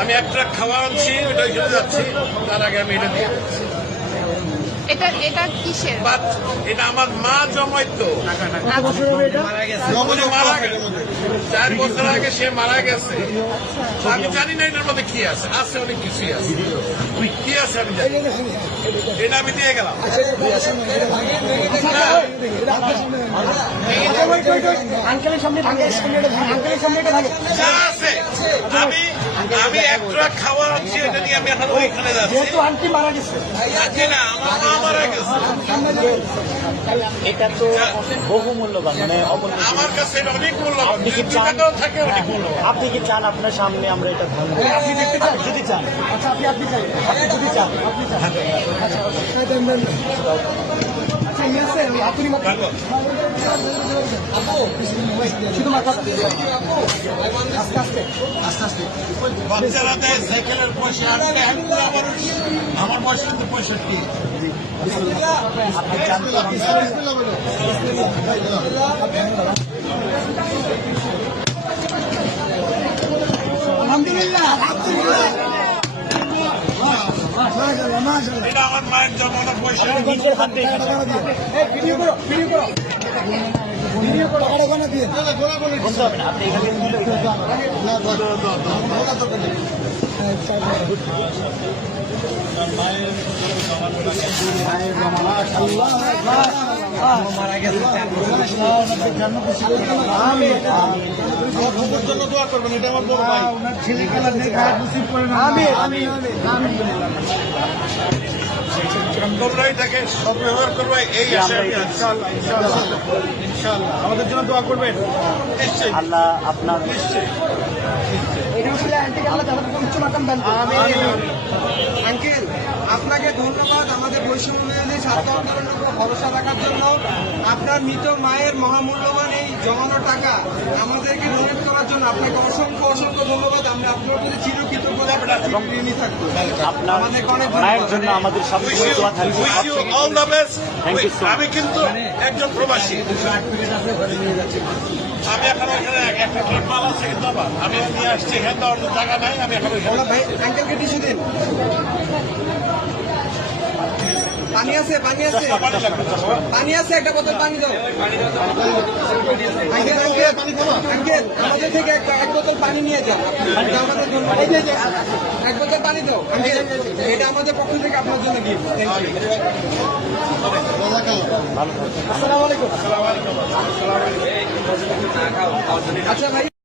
আমি এক ট্রাক খাওয়া আনছি, ওটা ওইখানে যাচ্ছি, তার আগে আমি এটা দিয়ে দিচ্ছি। এটা কিসের? এটা আমার মা জমাইতো, মারা গেছে 4 বছর আগে, সে মারা গেছে। আমি জানি না এটার মধ্যে কি আছে, আছে অনেক কিছুই আছে, কি আছে আমি জানি, এটা আমি দিয়ে গেলাম। যা আছে আমি এক ট্রাক খাওয়া আনছি, এটা নিয়ে আমি এখন ওইখানে যাচ্ছি। আন্টি মারা গেছে, না, আমার মা মারা গেছে। এটা তো বহু মূল্যবান, মানে আমার কাছে এটা অনেক মূল্যবান, 2 টাকাও থাকে, অনেক মূল্যবান। আপনি কি চান আপনার সামনে আমরা এটা ধারণ করি? আপনি দেখতে চান? যদি চান, আচ্ছা আপনি চান, আপনি যদি চান, আপনি চান, আচ্ছা শুধু মাথা আস্তে আস্তে বাচ্চারা দেয় সাইকেলের পয়সা, আমার বয়স কিন্তু 65। আপনি চান তো আলহামদুলিল্লাহ, এটা আমার মায়ের জমানো পয়সা। নিজের হাতে বলতে হবে না, আপনি এখানে মারা গেছে, জন্য দোয়া করবেন, এটা আমার বড় ভাই। ছেলে খেলা তোমরাই তাকে সদ্ব্যবহার করবে, এই আশা আমি আছি। আমাদের জন্য দোয়া করবেন, নিশ্চয়ই, আল্লাহ আপনার নিশ্চয়ই। আঙ্কেল, আপনাকে ধন্যবাদ আমাদের বৈষম্য বিরোধী ছাত্র আন্দোলনের উপর ভরসা রাখার জন্য। আপনার মৃত মায়ের মহামূল্যবান এই জমানো টাকা আমাদেরকে ডোনেট করার জন্য আপনাকে অসংখ্য অসংখ্য ধন্যবাদ। আমরা আপনার প্রতি চিরকৃতজ্ঞতা ঋণী থাকবো। আপনার আমাদেরকে অনেক মায়ের জন্য আমাদের সবসময় দোয়া থাকবে। Wish you all the best. Thank you so much. আমি কিন্তু একজন প্রবাসী, আমি এখন ওখানে একটা ট্রাক মাল আছে, কিন্তু আমি নিয়ে আসছি, এখানে তো অন্য টাকা নাই, আমি এখন ওইখানে ভাই আঙ্কেলকে টিস্যু দিন। পানি আছে, পানি আছে, পানি লাগবে। পানি আছে, একটা বোতল পানি দাও। আঙ্কেল আঙ্কেল আঙ্কেল, আমাদের থেকে এক বোতল পানি নিয়ে যাও। এটা আমাদের জন্য, এক বোতল পানি দাও আঙ্কেল, এটা আমাদের পক্ষ থেকে আপনার জন্য গিফট। আসসালামু আলাইকুম। আচ্ছা ভাই।